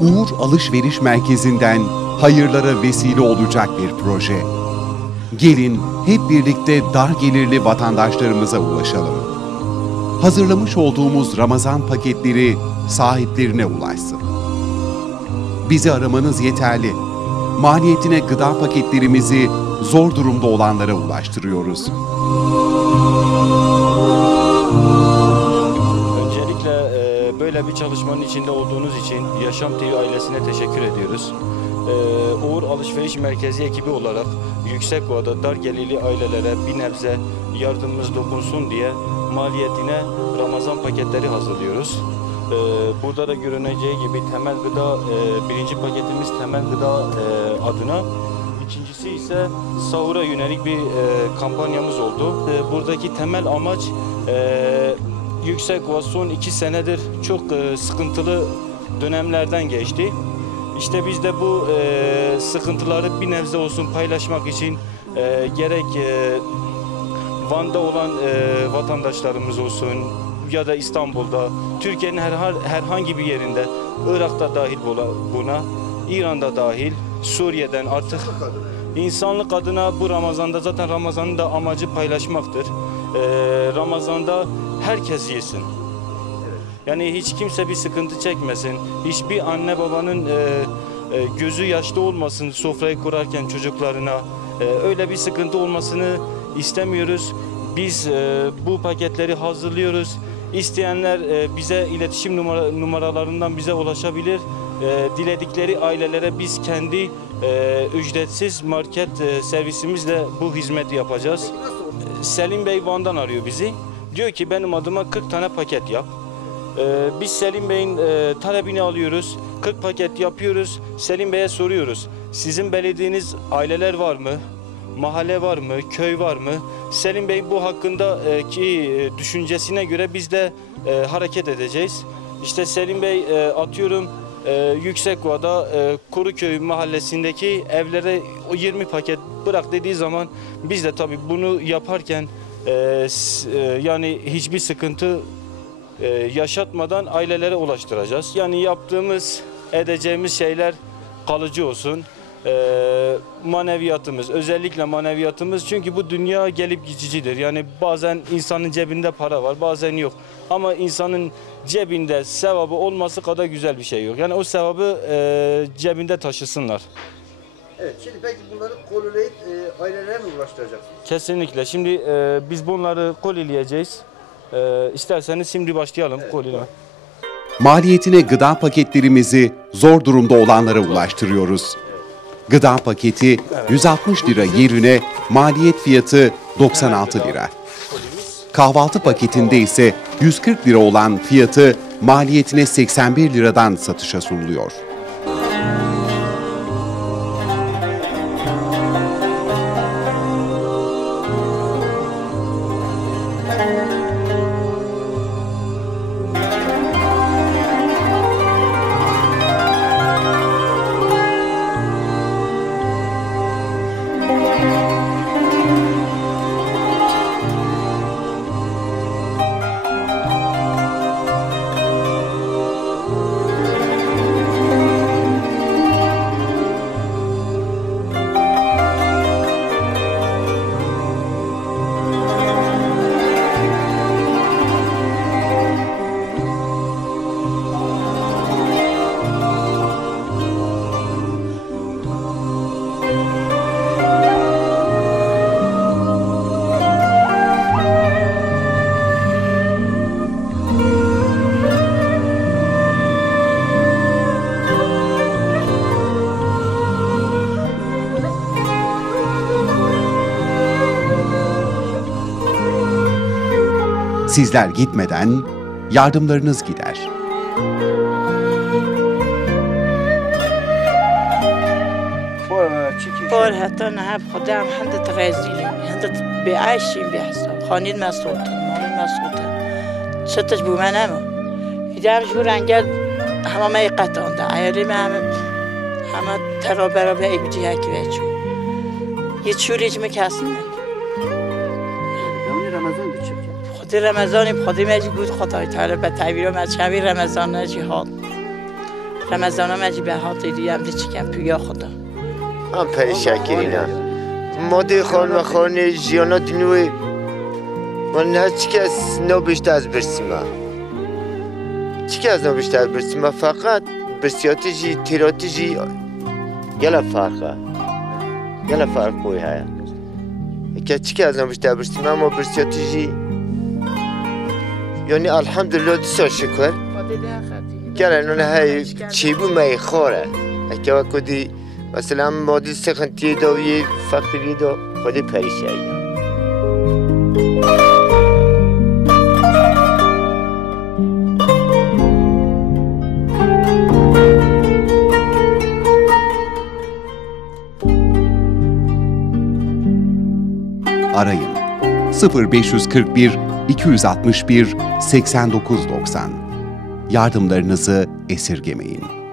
Uğur Alışveriş Merkezi'nden hayırlara vesile olacak bir proje. Gelin hep birlikte dar gelirli vatandaşlarımıza ulaşalım. Hazırlamış olduğumuz Ramazan paketleri sahiplerine ulaşsın. Bizi aramanız yeterli. Maliyetine gıda paketlerimizi zor durumda olanlara ulaştırıyoruz. Öncelikle böyle bir çalışmanın içinde olduğunuz için Yaşam TV ailesine teşekkür ediyoruz. Uğur Alışveriş Merkezi ekibi olarak Yüksekova'da dar gelirli ailelere bir nebze yardımımız dokunsun diye maliyetine Ramazan paketleri hazırlıyoruz. Burada da görüneceği gibi temel gıda, birinci paketimiz temel gıda adına. İkincisi ise sahura yönelik bir kampanyamız oldu. Buradaki temel amaç Yüksekova son 2 senedir çok sıkıntılı dönemlerden geçti. İşte biz de bu sıkıntıları bir nebze olsun paylaşmak için gerek Van'da olan vatandaşlarımız olsun ya da İstanbul'da, Türkiye'nin herhangi bir yerinde, Irak'ta dahil buna, İran'da dahil, Suriye'den artık insanlık adına bu Ramazan'da zaten Ramazan'ın da amacı paylaşmaktır. Ramazan'da herkes yesin. Yani hiç kimse bir sıkıntı çekmesin. Hiçbir anne babanın gözü yaşlı olmasın sofrayı kurarken çocuklarına. Öyle bir sıkıntı olmasını istemiyoruz. Biz bu paketleri hazırlıyoruz. İsteyenler bize iletişim numaralarından bize ulaşabilir. Diledikleri ailelere biz kendi ücretsiz market servisimizle bu hizmeti yapacağız. Selim Bey Van'dan arıyor bizi. Diyor ki benim adıma 40 tane paket yap. Biz Selim Bey'in talebini alıyoruz. 40 paket yapıyoruz. Selim Bey'e soruyoruz. Sizin belediyeniz aileler var mı? Mahalle var mı? Köy var mı? Selim Bey bu hakkındaki düşüncesine göre biz de hareket edeceğiz. İşte Selim Bey atıyorum Yüksekova'da Kuruköy mahallesindeki evlere o 20 paket bırak dediği zaman biz de tabii bunu yaparken yani hiçbir sıkıntı yaşatmadan ailelere ulaştıracağız. Yani yaptığımız, edeceğimiz şeyler kalıcı olsun. Maneviyatımız, özellikle maneviyatımız, çünkü bu dünya gelip geçicidir. Yani bazen insanın cebinde para var, bazen yok. Ama insanın cebinde sevabı olması kadar güzel bir şey yok. Yani o sevabı cebinde taşısınlar. Evet, şimdi peki bunları kolileyip ailelere mi ulaştıracaksınız? Kesinlikle. Şimdi biz bunları kolileyeceğiz. İsterseniz şimdi başlayalım kolileme. Maliyetine gıda paketlerimizi zor durumda olanlara ulaştırıyoruz. Gıda paketi 160 lira yerine maliyet fiyatı 96 lira. Kahvaltı paketinde ise 140 lira olan fiyatı maliyetine 81 liradan satışa sunuluyor. Sizler gitmeden yardımlarınız gider. بار حتی نه خودم هندت رزیلیم هندت به عیشیم به حساب خانید مسئولتن مال مسئولتن شتش بو من همه ایدم جور انگل همه می قطعانده ایریم همه ترا برا به ای بجی هکی بچو یه چوریج میکسن خود رمضانی خودی مجی بود خدای تعالی به تعبیر و مجموعی رمضان جهاد رمضان مجی به هاتی دیم دی چکم پیگا خدا هم پریشکرینا ماده خان و خانه جیانات نوی من هیچ کس نبشته از برسیما چی از نبشته از برسیما فقط برسیاتی جی تیراتی جی یلا فرقه یلا فرق کوی های که چی از نبشته از برسیما ما برسیاتی جی یعنی الحمدلله دیسا شکر گرن اون های چی بو می خوره اگه وقتی مثلا مادی سخنتی داوی فقری دا خودی پریشایی Arayın 0541 261 8990. Yardımlarınızı esirgemeyin.